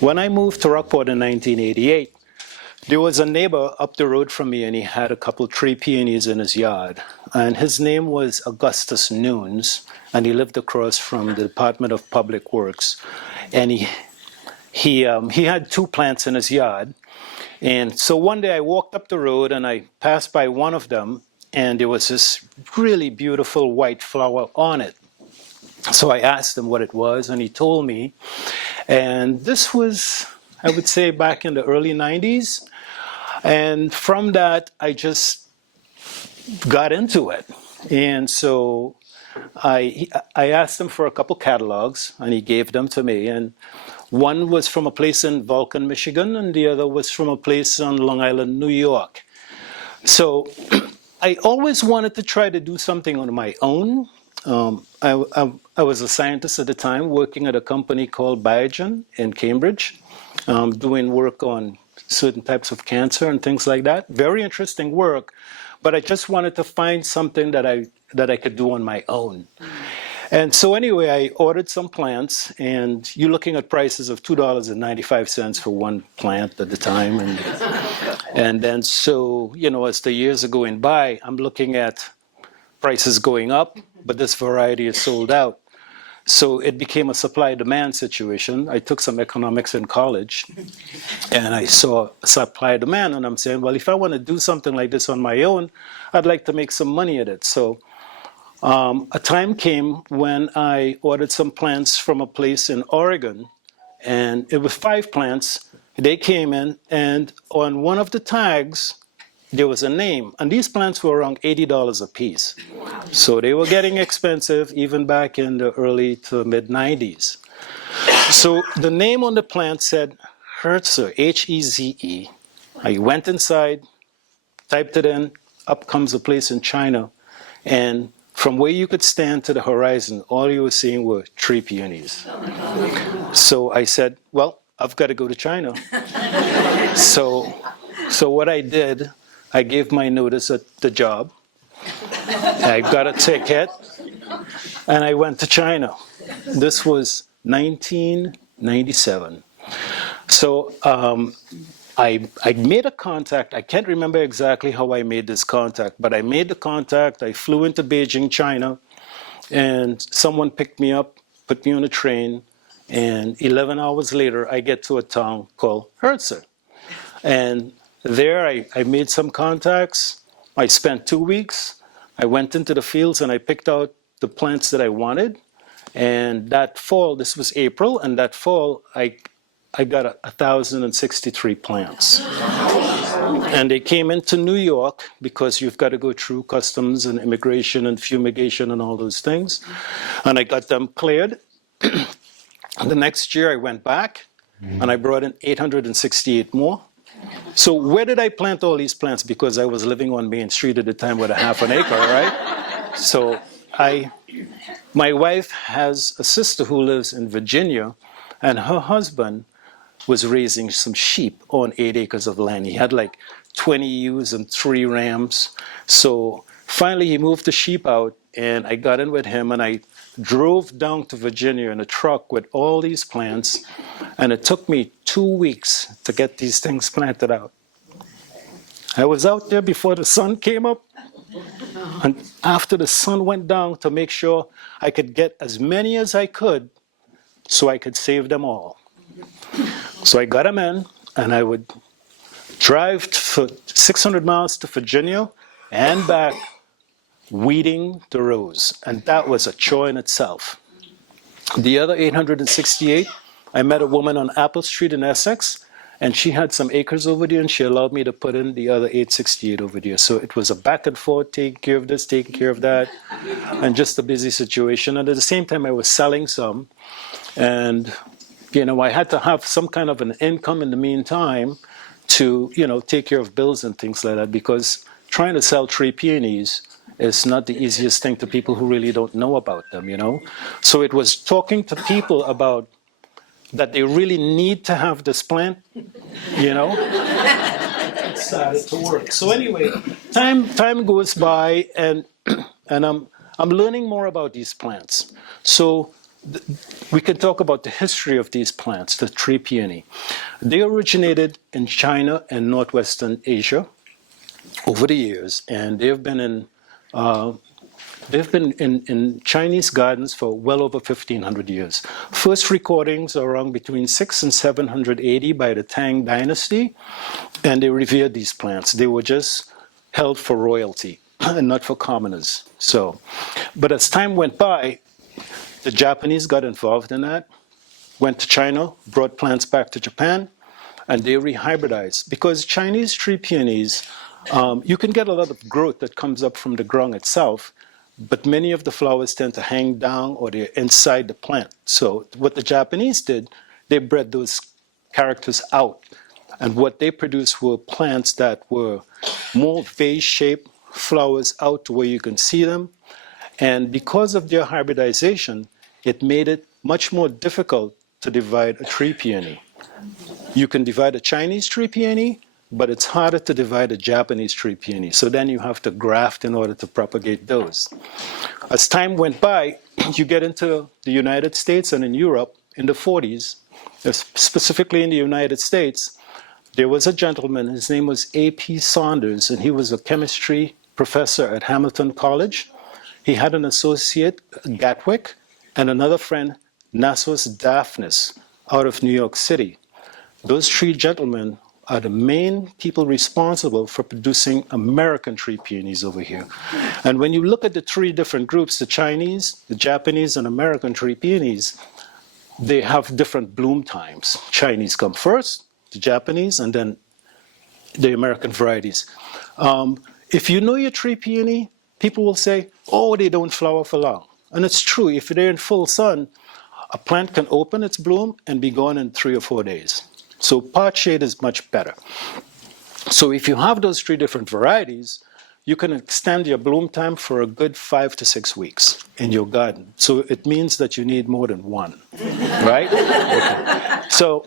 When I moved to Rockport in 1988, there was a neighbor up the road from me, and he had a couple tree peonies in his yard. And his name was Augustus Nunes, and he lived across from the Department of Public Works. And he had two plants in his yard. And so one day I walked up the road and I passed by one of them, and there was this really beautiful white flower on it. So I asked him what it was, and he told me. And this was, I would say, back in the early 90s. And from that, I just got into it. And so I asked him for a couple catalogs, and he gave them to me. And one was from a place in Vulcan, Michigan, and the other was from a place on Long Island, New York. So I always wanted to try to do something on my own. I was a scientist at the time, working at a company called Biogen in Cambridge, doing work on certain types of cancer and things like that. Very interesting work, but I just wanted to find something that I could do on my own. And so anyway, I ordered some plants, and you're looking at prices of $2.95 for one plant at the time. And then so, as the years are going by, I'm looking at prices going up, but this variety is sold out. So it became a supply-demand situation. I took some economics in college, and I saw supply-demand, and I'm saying, well, if I want to do something like this on my own, I'd like to make some money at it. So a time came when I ordered some plants from a place in Oregon, and it was 5 plants. They came in, and on one of the tags, there was a name, and these plants were around $80 a piece. So they were getting expensive even back in the early to mid 90s. So the name on the plant said Herze, H-E-Z-E. I went inside, typed it in, up comes a place in China, and from where you could stand to the horizon, all you were seeing were tree peonies. So I said, well, I've got to go to China. So what I did, I gave my notice at the job. I got a ticket, and I went to China. This was 1997. So I made a contact. I can't remember exactly how I made this contact, but I made the contact. I flew into Beijing, China, and someone picked me up, put me on a train, and 11 hours later, I get to a town called Herze. And there, I made some contacts. I spent 2 weeks. I went into the fields and I picked out the plants that I wanted. And that fall, this was April, and that fall, I got 1,063 plants. And they came into New York because you've got to go through customs and immigration and fumigation and all those things. And I got them cleared. The next year I went back and I brought in 868 more. So where did I plant all these plants? Because I was living on Main Street at the time with a half an acre, right? So my wife has a sister who lives in Virginia, and her husband was raising some sheep on 8 acres of land. He had like 20 ewes and 3 rams. So finally he moved the sheep out, and I got in with him, and I drove down to Virginia in a truck with all these plants, and it took me 2 weeks to get these things planted out. I was out there before the sun came up, and after the sun went down to make sure I could get as many as I could so I could save them all. So I got them in, and I would drive for 600 miles to Virginia and back, weeding the rows, and that was a chore in itself. The other 868, I met a woman on Apple Street in Essex, and she had some acres over there, and she allowed me to put in the other 868 over there. So it was a back and forth, taking care of this, taking care of that, and just a busy situation. And at the same time, I was selling some, and I had to have some kind of an income in the meantime to take care of bills and things like that, because trying to sell tree peonies is not the easiest thing to people who really don't know about them, So it was talking to people about that they really need to have this plant, It started to work. So anyway, time goes by, and I'm learning more about these plants. So we can talk about the history of these plants, the tree peony. They originated in China and northwestern Asia over the years, and they've been in Chinese gardens for well over 1,500 years. First recordings are around between 600 and 780 by the Tang Dynasty, and they revered these plants. They were just held for royalty and not for commoners. So, but as time went by, the Japanese got involved in that, went to China, brought plants back to Japan, and they rehybridized. Because Chinese tree peonies, you can get a lot of growth that comes up from the ground itself, but many of the flowers tend to hang down or they're inside the plant. So what the Japanese did, they bred those characters out. And what they produced were plants that were more vase-shaped, flowers out to where you can see them. And because of their hybridization, it made it much more difficult to divide a tree peony. You can divide a Chinese tree peony, but it's harder to divide a Japanese tree peony. So then you have to graft in order to propagate those. As time went by, you get into the United States and in Europe in the 40s, specifically in the United States, there was a gentleman, his name was A.P. Saunders, and he was a chemistry professor at Hamilton College. He had an associate, Gatwick, and another friend, Nassos Daphnis, out of New York City. Those three gentlemen are the main people responsible for producing American tree peonies over here. And when you look at the three different groups, the Chinese, the Japanese, and American tree peonies, they have different bloom times. Chinese come first, the Japanese, and then the American varieties. If you know your tree peony, people will say, oh, they don't flower for long. And it's true. If they're in full sun, a plant can open its bloom and be gone in 3 or 4 days. So part shade is much better. So if you have those three different varieties, you can extend your bloom time for a good 5 to 6 weeks in your garden. So it means that you need more than one, right? Okay. So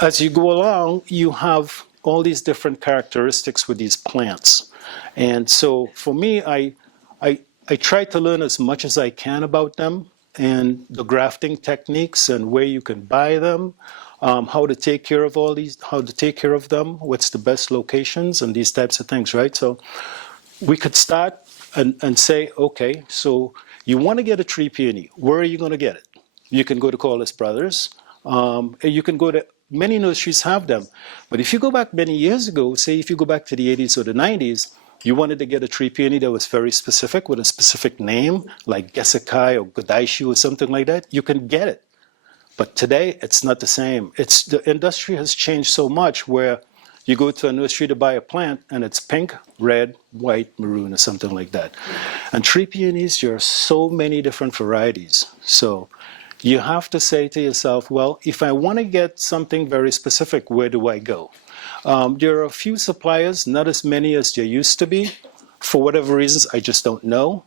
as you go along, you have all these different characteristics with these plants. And so for me, I try to learn as much as I can about them and the grafting techniques and where you can buy them, how to take care of all these, how to take care of them, what's the best locations and these types of things, right? So we could start and say, okay, so you want to get a tree peony. Where are you going to get it? You can go to Corliss Brothers. You can go to, many nurseries have them. But if you go back many years ago, say if you go back to the 80s or the 90s, you wanted to get a tree peony that was very specific with a specific name, like Gesakai or Godaishu or something like that, you can get it. But today, it's not the same. The industry has changed so much where you go to a nursery to buy a plant and it's pink, red, white, maroon, or something like that. And tree peonies, there are so many different varieties. So you have to say to yourself, well, if I want to get something very specific, where do I go? There are a few suppliers, not as many as there used to be. For whatever reasons, I just don't know.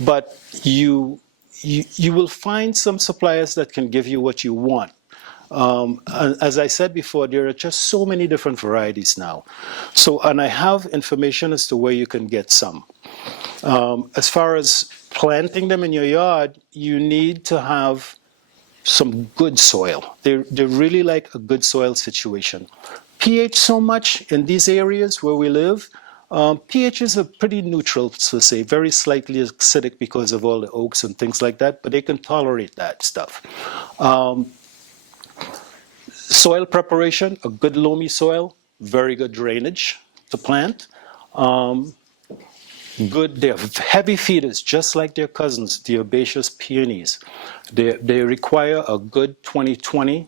But you will find some suppliers that can give you what you want. As I said before, there are just so many different varieties now. So, and I have information as to where you can get some. As far as planting them in your yard, you need to have some good soil. They really like a good soil situation. pH so much in these areas where we live, pH is a pretty neutral, so to say, very slightly acidic because of all the oaks and things like that, but they can tolerate that stuff. Soil preparation, a good loamy soil, very good drainage to plant. They're heavy feeders, just like their cousins, the herbaceous peonies. They require a good 20-20-20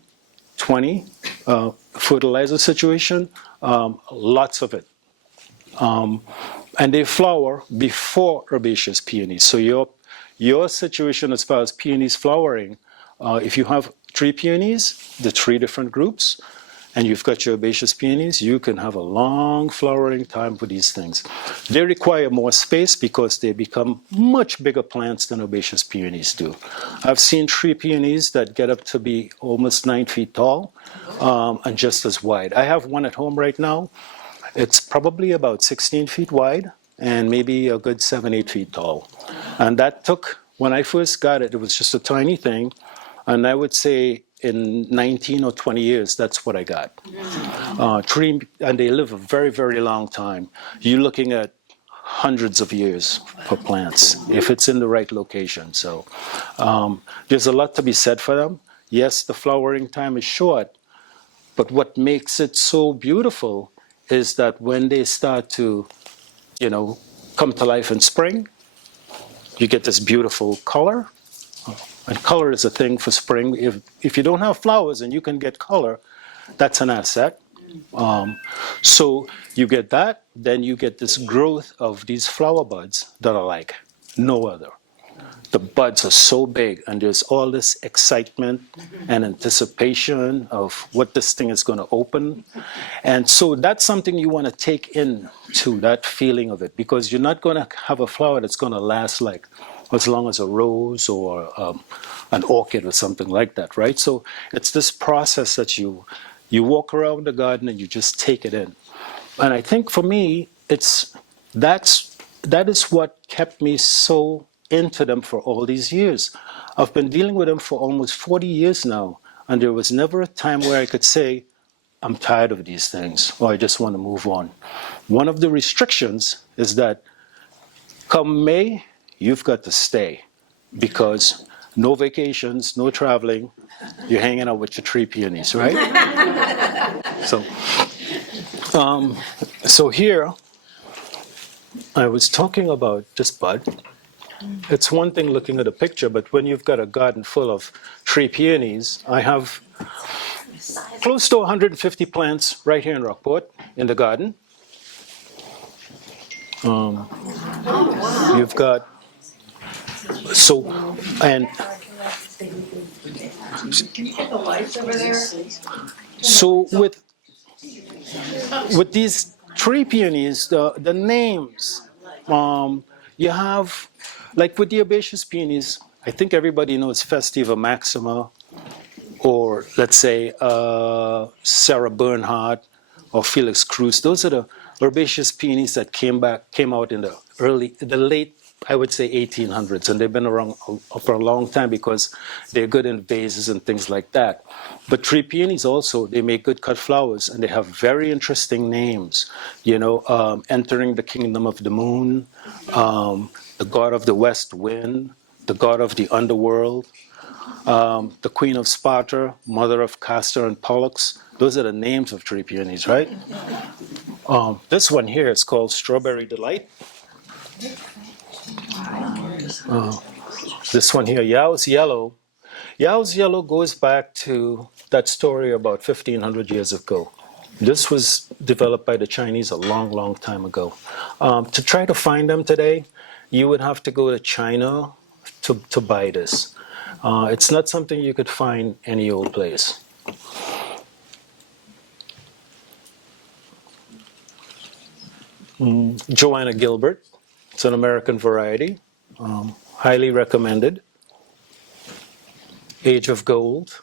fertilizer situation, lots of it. And they flower before herbaceous peonies. So your situation as far as peonies flowering, if you have tree peonies, the three different groups, and you've got your herbaceous peonies, you can have a long flowering time for these things. They require more space because they become much bigger plants than herbaceous peonies do. I've seen tree peonies that get up to be almost 9 feet tall and just as wide. I have one at home right now. It's probably about 16 feet wide and maybe a good 7-8 feet tall. And that took When I first got it, it was just a tiny thing. And I would say in 19 or 20 years, that's what I got. And they live a very, very long time. You're looking at hundreds of years for plants, if it's in the right location. So there's a lot to be said for them. Yes, the flowering time is short, but what makes it so beautiful is that when they start to, come to life in spring, you get this beautiful color. And color is a thing for spring. If you don't have flowers and you can get color, that's an asset. So you get that, then you get this growth of these flower buds that are like no other. The buds are so big, and there's all this excitement and anticipation of what this thing is going to open. And so that's something you want to take into that feeling of it, because you're not going to have a flower that's going to last like as long as a rose or an orchid or something like that, right? So it's this process that you walk around the garden and you just take it in. And I think for me, that is what kept me so into them for all these years. I've been dealing with them for almost 40 years now, and there was never a time where I could say, I'm tired of these things, or I just want to move on. One of the restrictions is that come May, you've got to stay, because no vacations, no traveling, you're hanging out with your tree peonies, right? So here, I was talking about this bud. It's one thing looking at a picture, but when you've got a garden full of tree peonies, I have close to 150 plants right here in Rockport in the garden. You've got and can you get the lights over there? so with these tree peonies, the names, you have, like with the herbaceous peonies, I think everybody knows Festiva Maxima, or let's say Sarah Bernhardt or Felix Cruz. Those are the herbaceous peonies that came out in the late, I would say 1800s, and they've been around for a long time because they're good in vases and things like that. But tree peonies also, they make good cut flowers, and they have very interesting names. Entering the kingdom of the moon, the god of the west wind, the god of the underworld, the queen of Sparta, mother of Castor and Pollux. Those are the names of tree peonies, right? This one here is called Strawberry Delight. This one here, Yao's Yellow. Yao's Yellow goes back to that story about 1,500 years ago. This was developed by the Chinese a long, long time ago. To try to find them today, you would have to go to China to buy this. It's not something you could find any old place. Joanna Gilbert, it's an American variety, highly recommended. Age of Gold.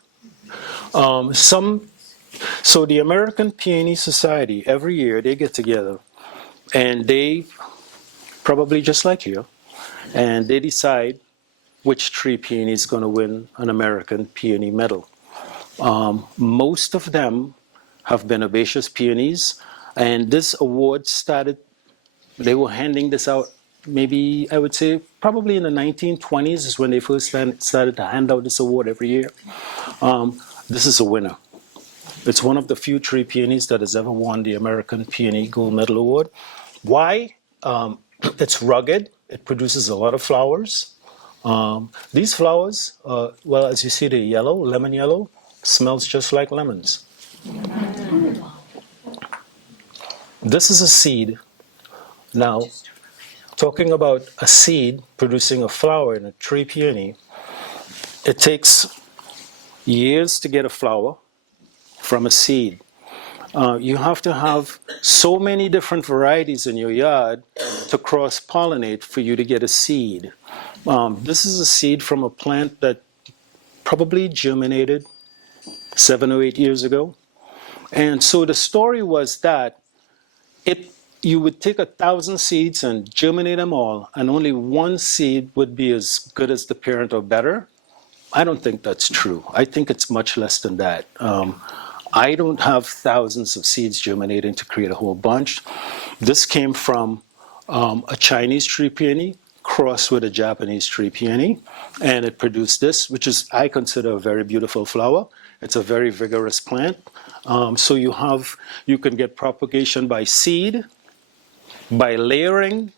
So the American Peony Society, every year they get together and they, probably just like you, and they decide which tree peony is going to win an American Peony Medal. Most of them have been herbaceous peonies, and this award started, they were handing this out maybe, I would say, probably in the 1920s is when they first started to hand out this award every year. This is a winner. It's one of the few tree peonies that has ever won the American Peony Gold Medal Award. Why? It's rugged. It produces a lot of flowers. These flowers, well, as you see, they're yellow, lemon yellow, smells just like lemons. This is a seed. Now, talking about a seed producing a flower in a tree peony, it takes years to get a flower from a seed. You have to have so many different varieties in your yard to cross-pollinate for you to get a seed. This is a seed from a plant that probably germinated 7 or 8 years ago. And so the story was that you would take 1,000 seeds and germinate them all, and only one seed would be as good as the parent or better. I don't think that's true. I think it's much less than that. I don't have thousands of seeds germinating to create a whole bunch. This came from a Chinese tree peony crossed with a Japanese tree peony, and it produced this, which is, I consider, a very beautiful flower. It's a very vigorous plant. So you can get propagation by seed, by layering,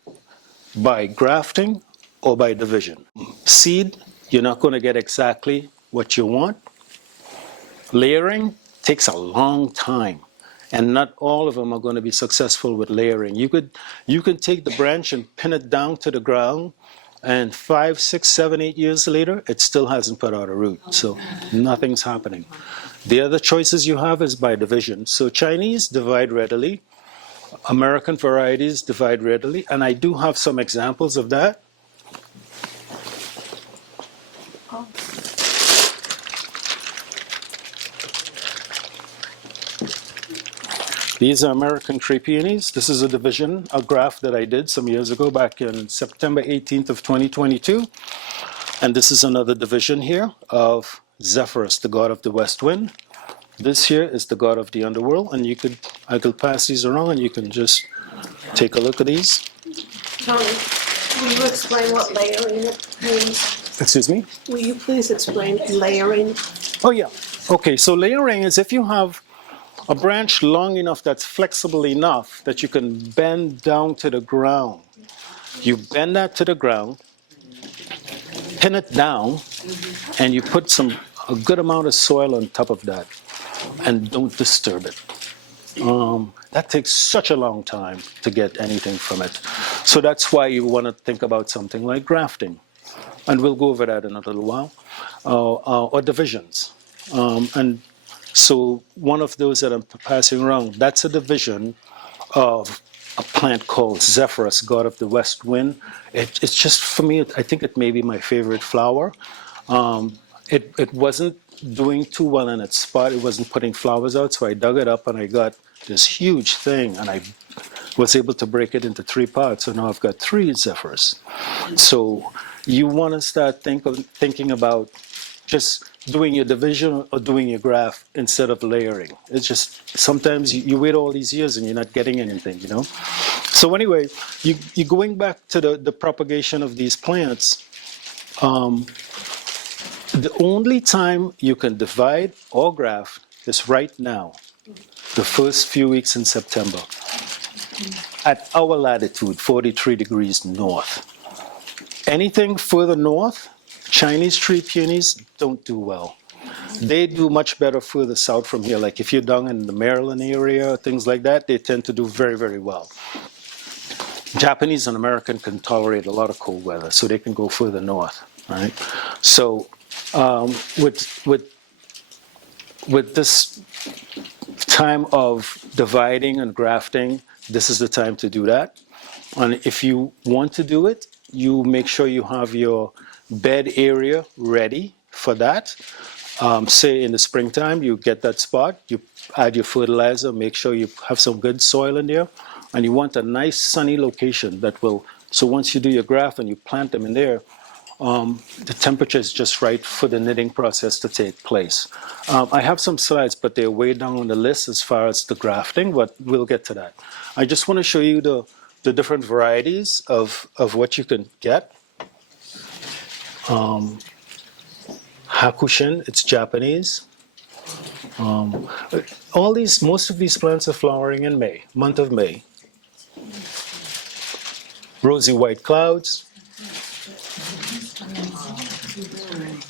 by grafting, or by division. Seed, you're not going to get exactly what you want. Layering takes a long time, and not all of them are going to be successful with layering. You can take the branch and pin it down to the ground, and 5, 6, 7, 8 years later, it still hasn't put out a root. So nothing's happening. The other choices you have is by division. So Chinese divide readily. American varieties divide readily, and I do have some examples of that. These are American Tree Peonies. This is a division, a graft that I did some years ago, back in September 18th of 2022. And this is another division here of Zephyrus, the god of the west wind. This here is the god of the underworld, and I could pass these around and you can just take a look at these. Tony, will you explain what layering means? Excuse me? Will you please explain layering? Oh yeah. Okay, so layering is if you have a branch long enough that's flexible enough that you can bend down to the ground. You bend that to the ground, pin it down, and you put a good amount of soil on top of that, and don't disturb it. That takes such a long time to get anything from it. So that's why you want to think about something like grafting. And we'll go over that in a little while. Or divisions. And so one of those that I'm passing around, that's a division of a plant called Zephyrus, god of the west wind. It's just, for me, I think it may be my favorite flower. It wasn't doing too well in its spot. It wasn't putting flowers out, so I dug it up and I got this huge thing, and I was able to break it into 3 parts. So now I've got 3 Zephyrus. So you want to start thinking about just doing your division or doing your graft instead of layering. It's just, sometimes you wait all these years and you're not getting anything, you know? So anyway, you're going back to the propagation of these plants. The only time you can divide or graft is right now, the first few weeks in September, at our latitude, 43 degrees north. Anything further north, Chinese tree peonies don't do well. They do much better further south from here. Like if you're down in the Maryland area, things like that, they tend to do very, very well. Japanese and American can tolerate a lot of cold weather, so they can go further north, right? So with this time of dividing and grafting, this is the time to do that. And if you want to do it, you make sure you have your bed area ready for that. Say in the springtime, you get that spot, you add your fertilizer, make sure you have some good soil in there, and you want a nice sunny location that will, so once you do your graft and you plant them in there, the temperature is just right for the knitting process to take place. I have some slides, but they're way down on the list as far as the grafting, but we'll get to that. I just want to show you the different varieties of what you can get. Hakushin, it's Japanese. Most of these plants are flowering in May, month of May. Rosy white clouds.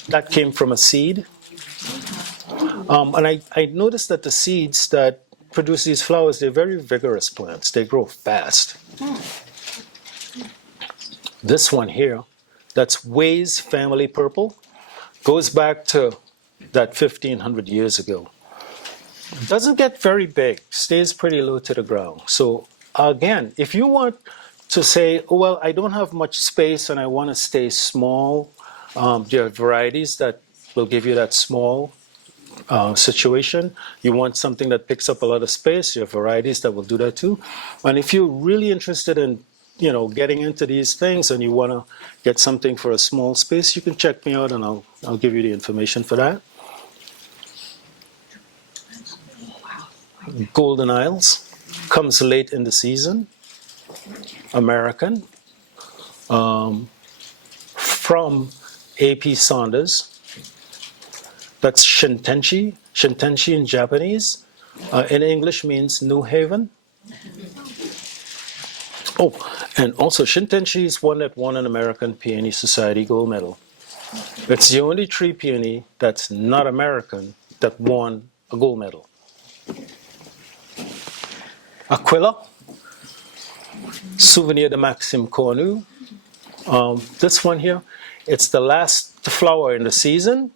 That came from a seed. And I noticed that the seeds that produce these flowers, they're very vigorous plants. They grow fast. This one here, that's Way's family purple, goes back to that 1,500 years ago. Doesn't get very big, stays pretty low to the ground. So again, if you want to say, oh, well, I don't have much space and I want to stay small, there are varieties that will give you that small situation. You want something that picks up a lot of space. You have varieties that will do that too. And if you're really interested in, getting into these things and you want to get something for a small space, you can check me out and I'll give you the information for that. Golden Isles comes late in the season. American. From A.P. Saunders. That's Shintenchi. Shintenchi in Japanese. In English means New Haven. Oh, and also Shintenchi is one that won an American Peony Society gold medal. It's the only tree peony that's not American that won a gold medal. Aquila. Souvenir de Maxime Cornu. This one here, it's the last flower in the season,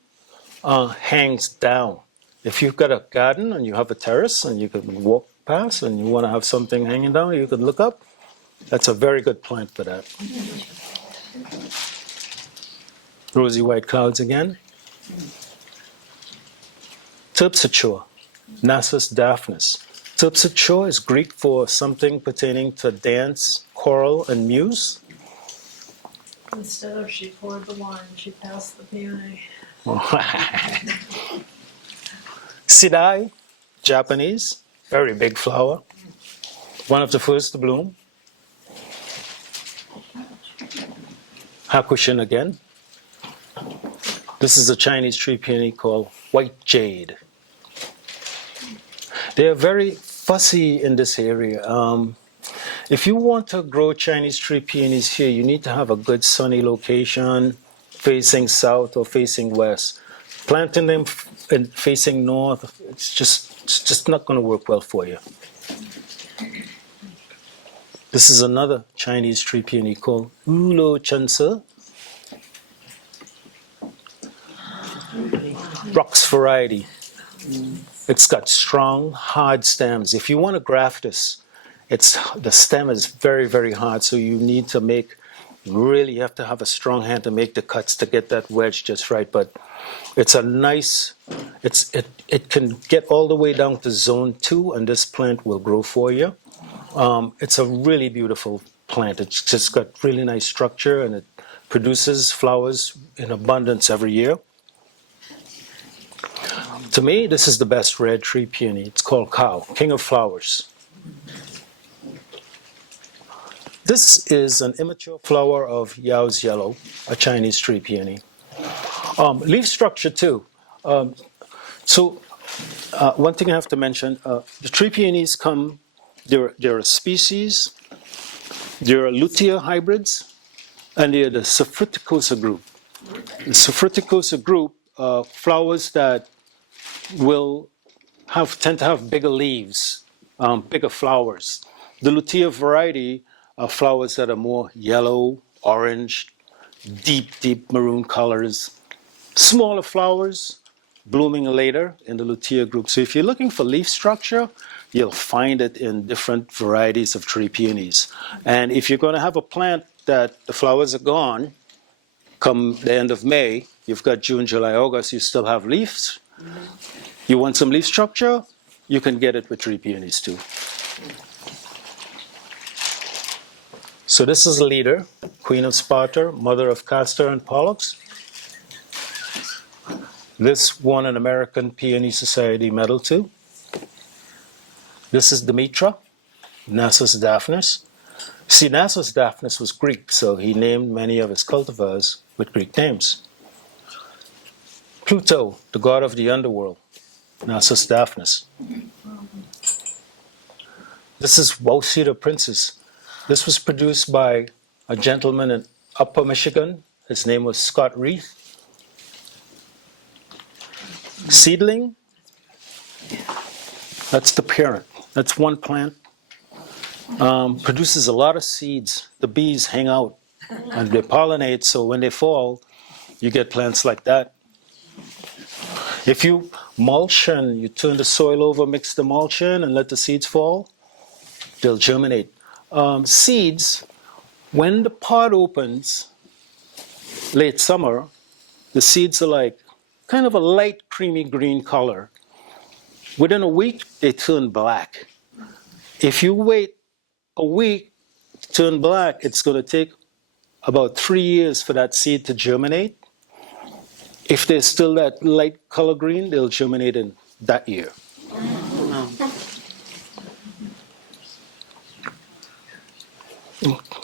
hangs down. If you've got a garden and you have a terrace and you can walk past and you want to have something hanging down, you can look up. That's a very good plant for that. Rosy white clouds again. Terpsichore, Nassus daphnis. Terpsichore is Greek for something pertaining to dance, choral, and muse. Instead of she poured the wine, she passed the peony. Sidai, Japanese, very big flower. One of the first to bloom. Hakushin again. This is a Chinese tree peony called white jade. They are very fussy in this area. If you want to grow Chinese tree peonies here, you need to have a good sunny location facing south or facing west. Planting them facing north, it's just not going to work well for you. This is another Chinese tree peony called Ulo Chense. Rock's variety. It's got strong, hard stems. If you want to graft this, the stem is very, very hard, so you need to you have to have a strong hand to make the cuts to get that wedge just right. But it's a nice, it can get all the way down to zone 2, and this plant will grow for you. It's a really beautiful plant. It's just got really nice structure, and it produces flowers in abundance every year. To me, this is the best red tree peony. It's called Cow, King of Flowers. This is an immature flower of Yao's yellow, a Chinese tree peony. Leaf structure too. One thing I have to mention, the tree peonies there are species, there are lutea hybrids, and there are the Sophriticosa group. The Sophriticosa group, flowers that will tend to have bigger leaves, bigger flowers. The lutea variety are flowers that are more yellow, orange, deep maroon colors. Smaller flowers, blooming later in the lutea group. So if you're looking for leaf structure, you'll find it in different varieties of tree peonies. And if you're going to have a plant that the flowers are gone, come the end of May, you've got June, July, August, you still have leaves. You want some leaf structure, you can get it with tree peonies too. So this is Leader, Queen of Sparta, mother of Castor and Pollux. This won an American Peony Society medal too. This is Demetra, Nassus daphnis. See, Nassus daphnis was Greek, so he named many of his cultivars with Greek names. Pluto, the god of the underworld, Nassus daphnis. This is Wowcedar Princess. This was produced by a gentleman in Upper Michigan. His name was Scott Reith. Seedling, that's the parent. That's one plant. Produces a lot of seeds. The bees hang out and they pollinate, so when they fall, you get plants like that. If you mulch and you turn the soil over, mix the mulch in and let the seeds fall, they'll germinate. Seeds, when the pod opens late summer, the seeds are like kind of a light creamy green color. Within a week, they turn black. If you wait a week to turn black, it's going to take about 3 years for that seed to germinate. If they're still that light color green, they'll germinate in that year.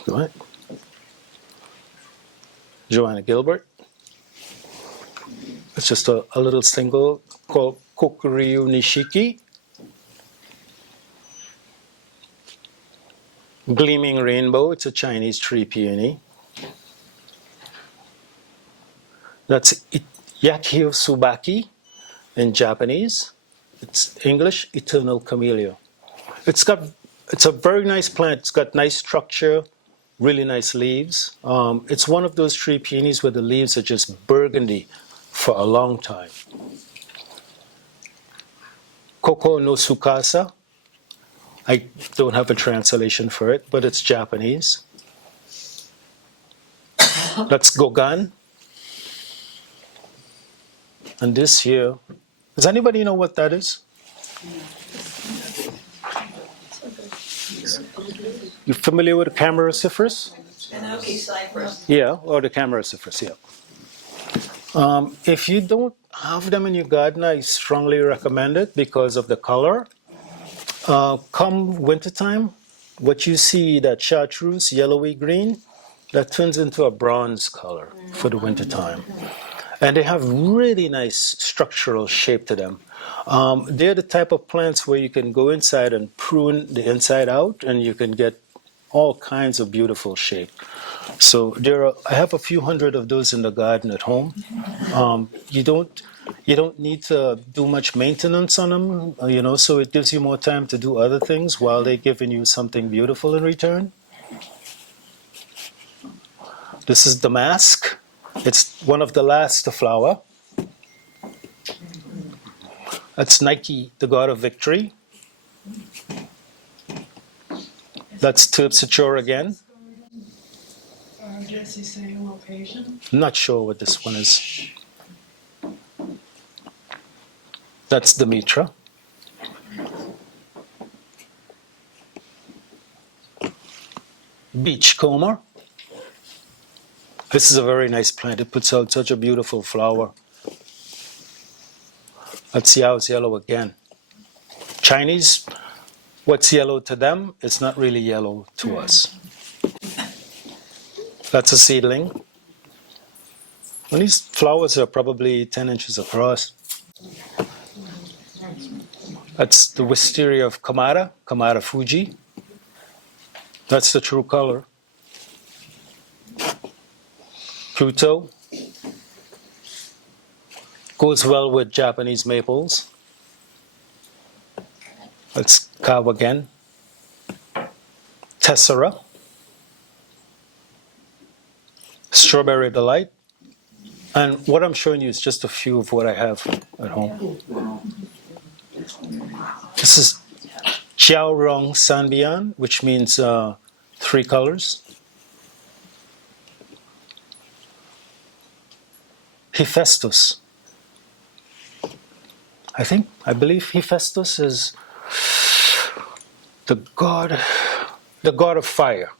Go ahead. Joanna Gilbert. It's just a little single called Kokuryu Nishiki. Gleaming Rainbow, it's a Chinese tree peony. That's Yakio Tsubaki in Japanese. It's English, Eternal Camellia. It's a very nice plant. It's got nice structure, really nice leaves. It's one of those tree peonies where the leaves are just burgundy for a long time. Koko no Tsukasa. I don't have a translation for it, but it's Japanese. That's Gogan. And this here, does anybody know what that is? You familiar with the Camericiferous? Enoki cypress. Yeah, or the Camericiferous, yeah. If you don't have them in your garden, I strongly recommend it because of the color. Come wintertime, what you see, that chartreuse, yellowy green, that turns into a bronze color for the wintertime. And they have really nice structural shape to them. They're the type of plants where you can go inside and prune the inside out, and you can get all kinds of beautiful shape. So I have a few hundred of those in the garden at home. You don't need to do much maintenance on them, so it gives you more time to do other things while they're giving you something beautiful in return. This is damask. It's one of the last to flower. That's Nike, the god of victory. That's Terpsichore again. Jesse saying location. I'm not sure what this one is. That's Demetra. Beachcomber. This is a very nice plant. It puts out such a beautiful flower. That's Yao's yellow again. Chinese, what's yellow to them, it's not really yellow to us. That's a seedling. And these flowers are probably 10 inches across. That's the wisteria of Kamara Fuji. That's the true color. Pluto. Goes well with Japanese maples. Let's carve again. Tessera. Strawberry Delight. And what I'm showing you is just a few of what I have at home. This is Jiao Rong Sanbian, which means 3 colors. Hephaestus. I believe Hephaestus is the god of fire.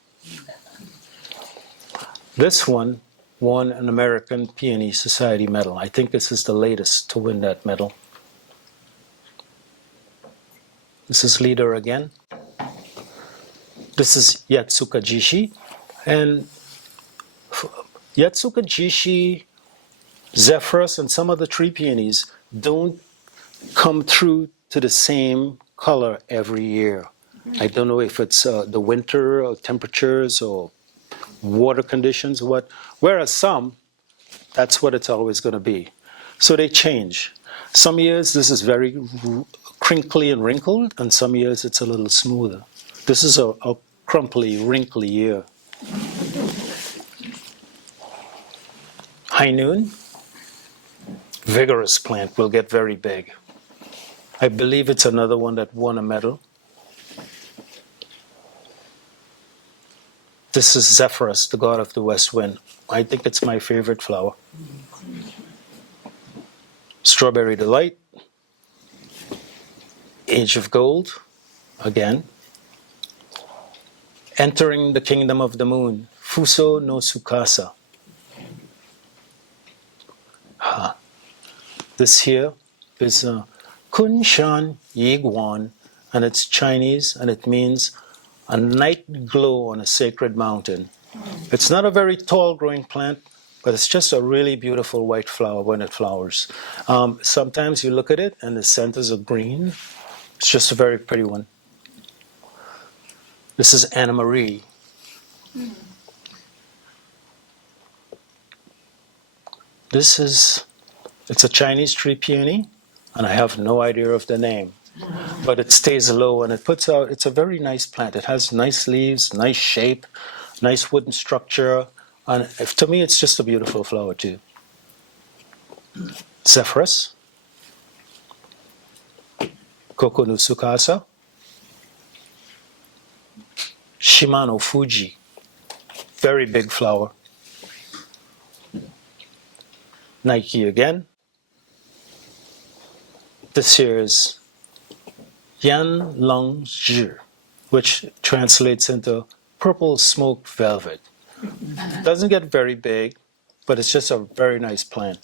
This one won an American Peony Society medal. I think this is the latest to win that medal. This is Leader again. This is Yatsuka Jishi. And Yatsuka Jishi, Zephyrus, and some of the tree peonies don't come through to the same color every year. I don't know if it's the winter or temperatures or water conditions or what. Whereas some, that's what it's always going to be. So they change. Some years this is very crinkly and wrinkled, and some years it's a little smoother. This is a crumply, wrinkly year. High Noon, vigorous plant, will get very big. I believe it's another one that won a medal. This is Zephyrus, the god of the west wind. I think it's my favorite flower. Strawberry Delight, Age of Gold, again. Entering the Kingdom of the Moon, Fuso no Tsukasa. This here is Kunshan Yiguan, and it's Chinese, and it means a night glow on a sacred mountain. It's not a very tall growing plant, but it's just a really beautiful white flower when it flowers. Sometimes you look at it and the centers are green. It's just a very pretty one. This is Anna Marie. It's a Chinese tree peony, and I have no idea of the name. But it stays low and it puts out, it's a very nice plant. It has nice leaves, nice shape, nice wooden structure. And to me, it's just a beautiful flower too. Zephyrus, Koko no Tsukasa, Shimano Fuji, very big flower. Nike again. This here is Yan Long Zhi, which translates into purple smoked velvet. Doesn't get very big, but it's just a very nice plant.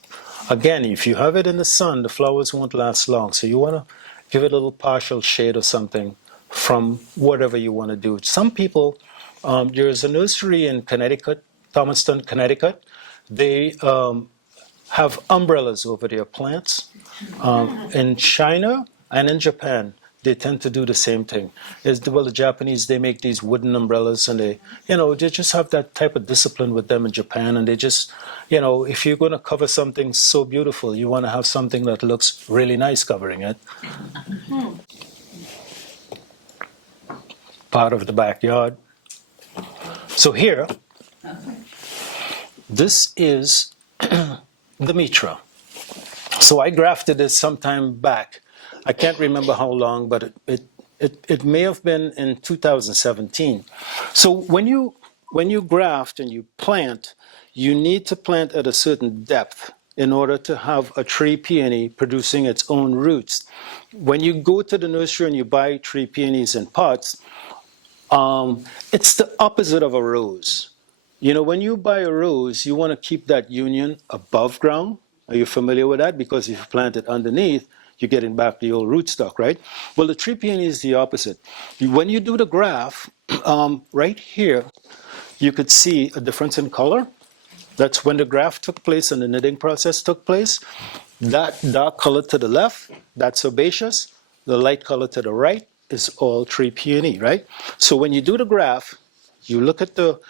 Again, if you have it in the sun, the flowers won't last long. So you want to give it a little partial shade or something from whatever you want to do. Some people, there's a nursery in Connecticut, Thomaston, Connecticut. They have umbrellas over their plants. In China and in Japan, they tend to do the same thing. The Japanese, they make these wooden umbrellas, and they just have that type of discipline with them in Japan. And they just, if you're going to cover something so beautiful, you want to have something that looks really nice covering it. Part of the backyard. So here, this is the Mitra. So I grafted this some time back. I can't remember how long, but it may have been in 2017. So when you graft and you plant, you need to plant at a certain depth in order to have a tree peony producing its own roots. When you go to the nursery and you buy tree peonies in pots, it's the opposite of a rose. When you buy a rose, you want to keep that union above ground. Are you familiar with that? Because if you plant it underneath, you're getting back the old rootstock, right? Well, the tree peony is the opposite. When you do the graft, right here, you could see a difference in color. That's when the graft took place and the knitting process took place. That dark color to the left, that's herbaceous. The light color to the right is all tree peony, right? So when you do the graft, you look at the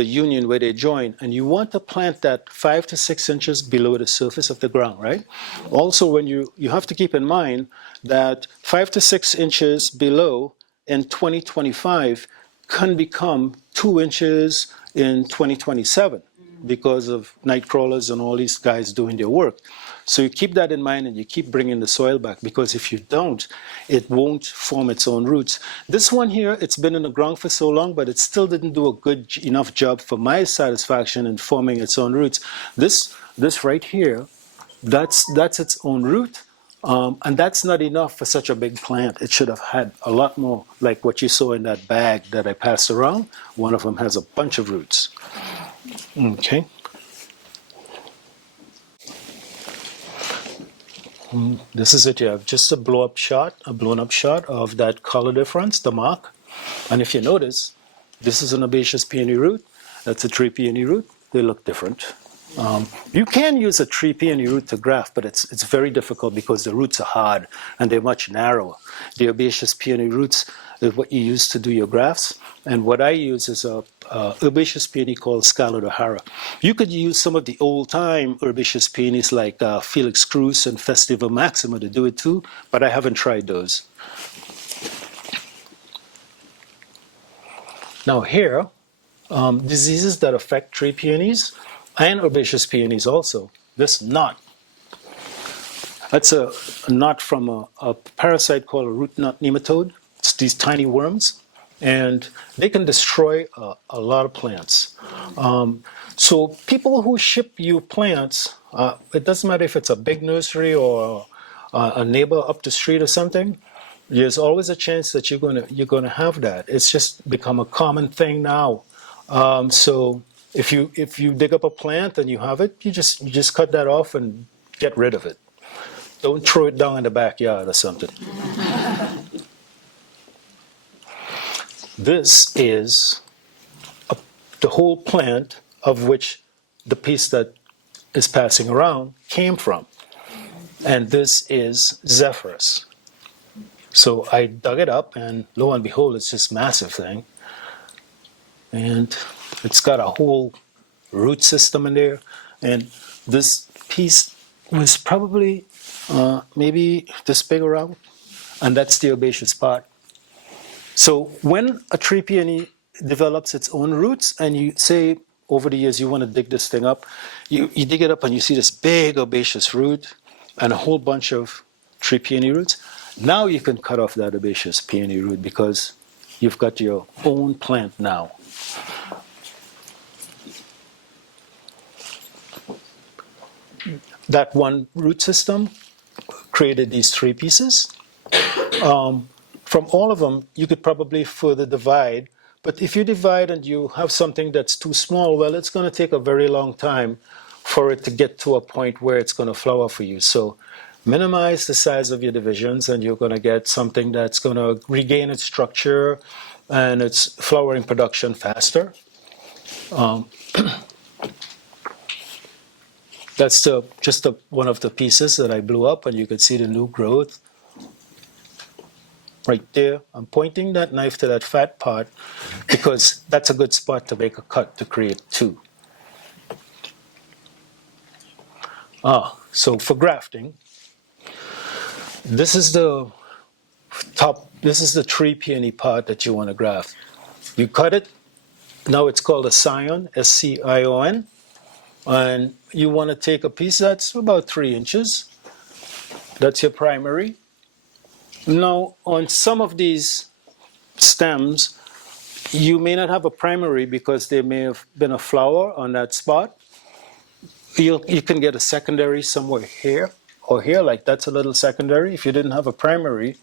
union where they join, and you want to plant that 5 to 6 inches below the surface of the ground, right? Also, when you have to keep in mind that 5 to 6 inches below in 2025 can become 2 inches in 2027 because of night crawlers and all these guys doing their work. So you keep that in mind and you keep bringing the soil back, because if you don't, it won't form its own roots. This one here, it's been in the ground for so long, but it still didn't do a good enough job for my satisfaction in forming its own roots. This right here, that's its own root, and that's not enough for such a big plant. It should have had a lot more, like what you saw in that bag that I passed around. One of them has a bunch of roots. Okay. This is it. You have just a blown up shot of that color difference, the mark. And if you notice, this is an herbaceous peony root. That's a tree peony root. They look different. You can use a tree peony root to graft, but it's very difficult because the roots are hard and they're much narrower. The herbaceous peony roots is what you use to do your grafts. And what I use is a herbaceous peony called Scarlet O'Hara. You could use some of the old-time herbaceous peonies like Felix Cruz and Festiva Maxima to do it too, but I haven't tried those. Now here, diseases that affect tree peonies and herbaceous peonies also. This knot. That's a knot from a parasite called a root knot nematode. It's these tiny worms, and they can destroy a lot of plants. So people who ship you plants It doesn't matter if it's a big nursery or a neighbor up the street or something. There's always a chance that you're gonna have that. It's just become a common thing now. So if you dig up a plant and you have it, you just cut that off and get rid of it. Don't throw it down in the backyard or something. This is the whole plant of which the piece that is passing around came from. And this is Zephyrus. So I dug it up, and lo and behold, it's this massive thing. And it's got a whole root system in there. And this piece was probably maybe this big around, and that's the herbaceous part. So when a tree peony develops its own roots, and you say over the years you want to dig this thing up, you dig it up and you see this big herbaceous root and a whole bunch of tree peony roots. Now you can cut off that herbaceous peony root because you've got your own plant now. That one root system created these three pieces. From all of them, you could probably further divide. But if you divide and you have something that's too small, well, it's going to take a very long time for it to get to a point where it's going to flower for you. So minimize the size of your divisions, and you're going to get something that's going to regain its structure and its flowering production faster. That's just one of the pieces that I blew up, and you can see the new growth. Right there, I'm pointing that knife to that fat part because that's a good spot to make a cut to create two. So for grafting, this is the tree peony part that you want to graft. You cut it, now it's called a scion, S-C-I-O-N, and you want to take a piece that's about 3 inches. That's your primary. Now, on some of these stems, you may not have a primary because there may have been a flower on that spot. You can get a secondary somewhere here or here, like that's a little secondary. If you didn't have a primary,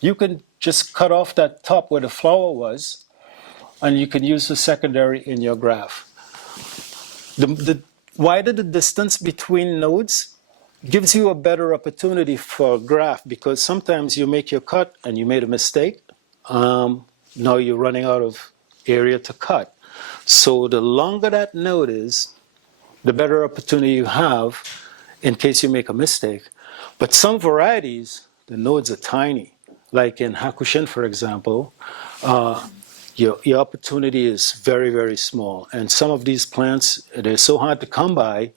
you can just cut off that top where the flower was, and you can use the secondary in your graft. The wider the distance between nodes gives you a better opportunity for graft, because sometimes you make your cut and you made a mistake. Now you're running out of area to cut. So the longer that node is, the better opportunity you have in case you make a mistake. But some varieties, the nodes are tiny. Like in Hakushin, for example, your opportunity is very, very small. And some of these plants, they're so hard to come by,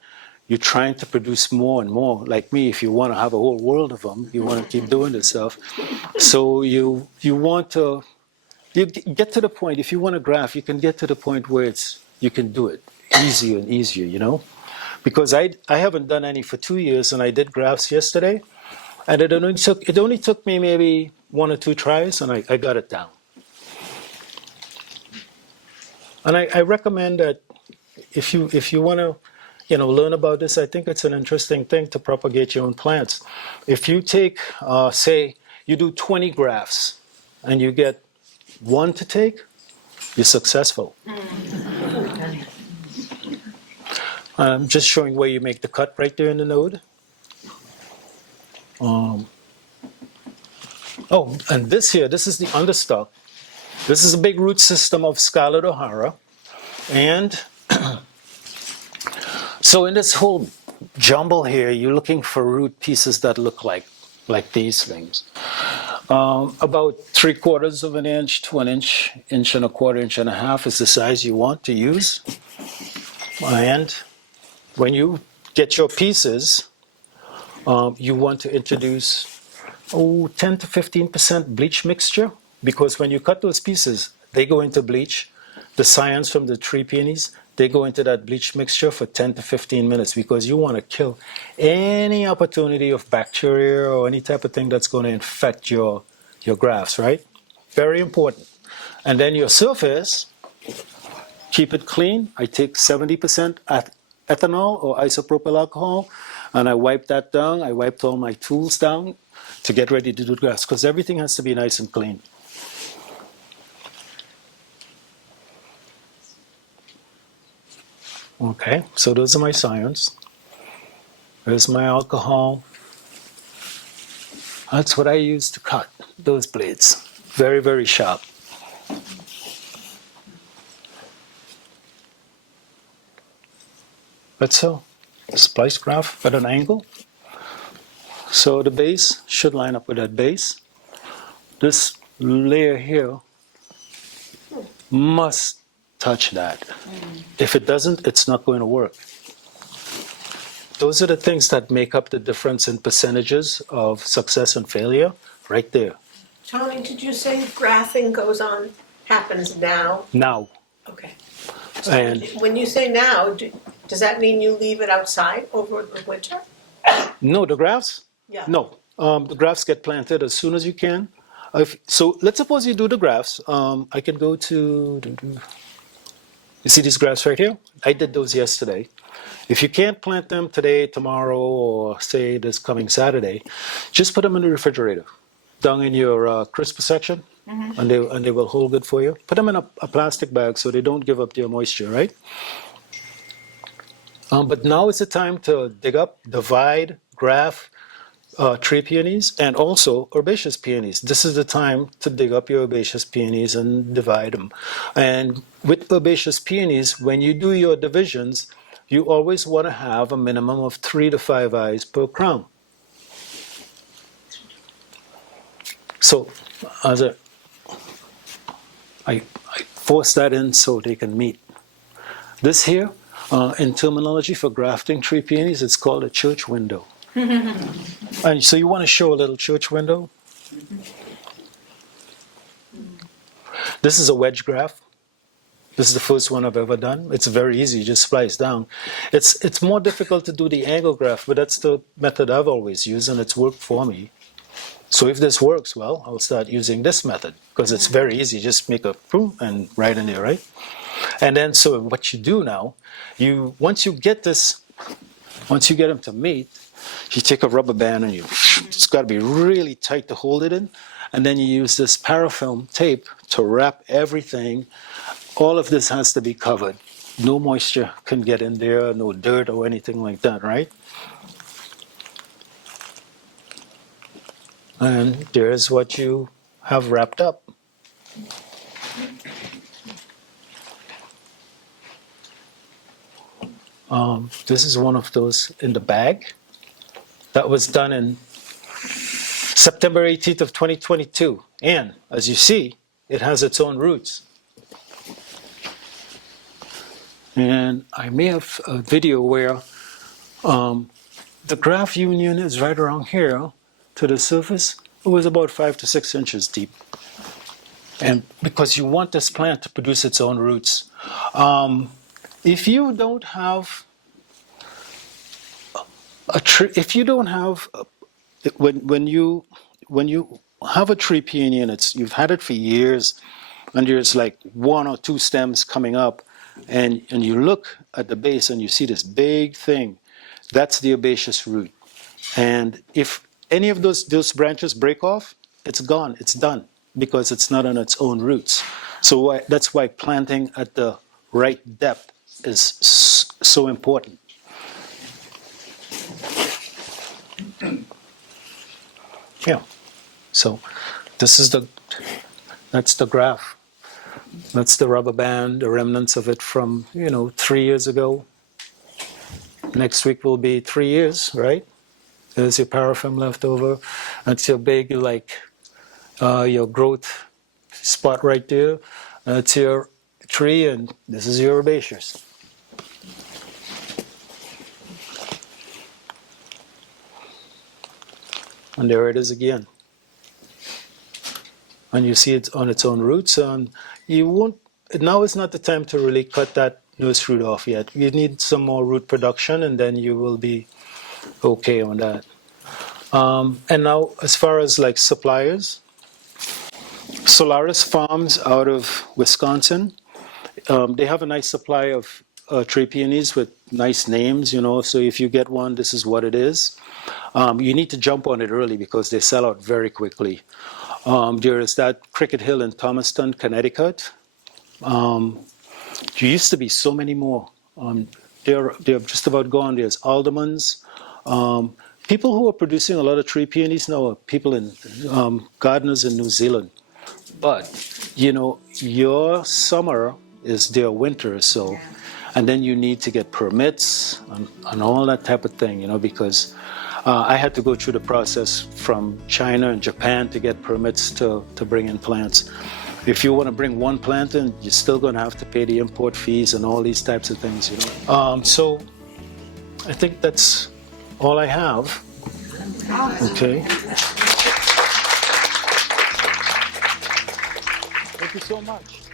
you're trying to produce more and more. Like me, if you want to have a whole world of them, you want to keep doing this stuff. So you want to, you get to the point, if you want to graft, you can get to the point where you can do it easier and easier, you know? Because I haven't done any for 2 years, and I did grafts yesterday, and it only took me maybe 1 or 2 tries, and I got it down. And I recommend that if you want to, learn about this, I think it's an interesting thing to propagate your own plants. If you take, say, you do 20 grafts, and you get 1 to take, you're successful. I'm just showing where you make the cut right there in the node. And this is the understock. This is a big root system of Scarlet O'Hara. And so in this whole jumble here, you're looking for root pieces that look like these things. About 3/4 of an inch to 1 inch, 1.25 inches, 1.5 inches is the size you want to use. And when you get your pieces, you want to introduce 10 to 15% bleach mixture, because when you cut those pieces, they go into bleach. The scions from the tree peonies, they go into that bleach mixture for 10 to 15 minutes, because you want to kill any opportunity of bacteria or any type of thing that's going to infect your grafts, right? Very important. And then your surface, keep it clean. I take 70% ethanol or isopropyl alcohol, and I wiped that down. I wiped all my tools down to get ready to do the grass, because everything has to be nice and clean. Okay, so those are my science. There's my alcohol. That's what I use to cut those blades. Very, very sharp. That's a splice graph at an angle. So the base should line up with that base. This layer here must touch that. If it doesn't, it's not going to work. Those are the things that make up the difference in percentages of success and failure, right there. Tony, did you say graphing happens now? Now, Okay. and When you say now, does that mean you leave it outside over the winter? no, the grafts? Yeah. No, the grafts get planted as soon as you can. So let's suppose you do the grafts. I can go to, you see these grafts right here? I did those yesterday. If you can't plant them today, tomorrow, or say this coming Saturday, just put them in the refrigerator, down in your crisper section, and they will hold good for you. Put them in a plastic bag so they don't give up their moisture, right? But now is the time to dig up, divide, graft tree peonies, and also herbaceous peonies. This is the time to dig up your herbaceous peonies and divide them. And with herbaceous peonies, when you do your divisions, you always want to have a minimum of 3 to 5 eyes per crown. So, I force that in so they can meet. This here, in terminology for grafting tree peonies, it's called a church window. And so you want to show a little church window. This is a wedge graft. This is the first one I've ever done. It's very easy, just splice down. It's more difficult to do the angle graft, but that's the method I've always used, and it's worked for me. So if this works, well, I'll start using this method, because it's very easy. Just make a boom and right in there, right? And then, so what you do now, once you get them to meet, you take a rubber band and it's got to be really tight to hold it in, and then you use this parafilm tape to wrap everything. All of this has to be covered. No moisture can get in there, no dirt or anything like that, right? And there's what you have wrapped up. This is one of those in the bag. That was done in September 18th of 2022. And as you see, it has its own roots. And I may have a video where the graft union is right around here to the surface. It was about 5 to 6 inches deep. And because you want this plant to produce its own roots. If you don't have a tree, if you don't have, when you have a tree peony and you've had it for years, and there's like 1 or 2 stems coming up, and you look at the base and you see this big thing, that's the herbaceous root. And if any of those branches break off, it's gone, it's done, because it's not on its own roots. So that's why planting at the right depth is so important. Yeah, so that's the graph. That's the rubber band, the remnants of it from, 3 years ago. Next week will be 3 years, right? There's your parafilm left over. That's your big, your growth spot right there. That's your tree, and this is your herbaceous. And there it is again. And you see it on its own roots, and now is not the time to really cut that nurse root off yet. You need some more root production, and then you will be okay on that. And now, as far as suppliers, Solaris Farms out of Wisconsin, they have a nice supply of tree peonies with nice names, you know. So if you get one, this is what it is. You need to jump on it early because they sell out very quickly. There is that Cricket Hill in Thomaston, Connecticut. There used to be so many more. They're just about gone. There's aldermans. People who are producing a lot of tree peonies now are people in gardeners in New Zealand. But you know, your summer is their winter, so, and then you need to get permits and all that type of thing, you know, because I had to go through the process from China and Japan to get permits to bring in plants. If you want to bring one plant in, you're still going to have to pay the import fees and all these types of things, you know. So I think that's all I have. Okay. Thank you so much.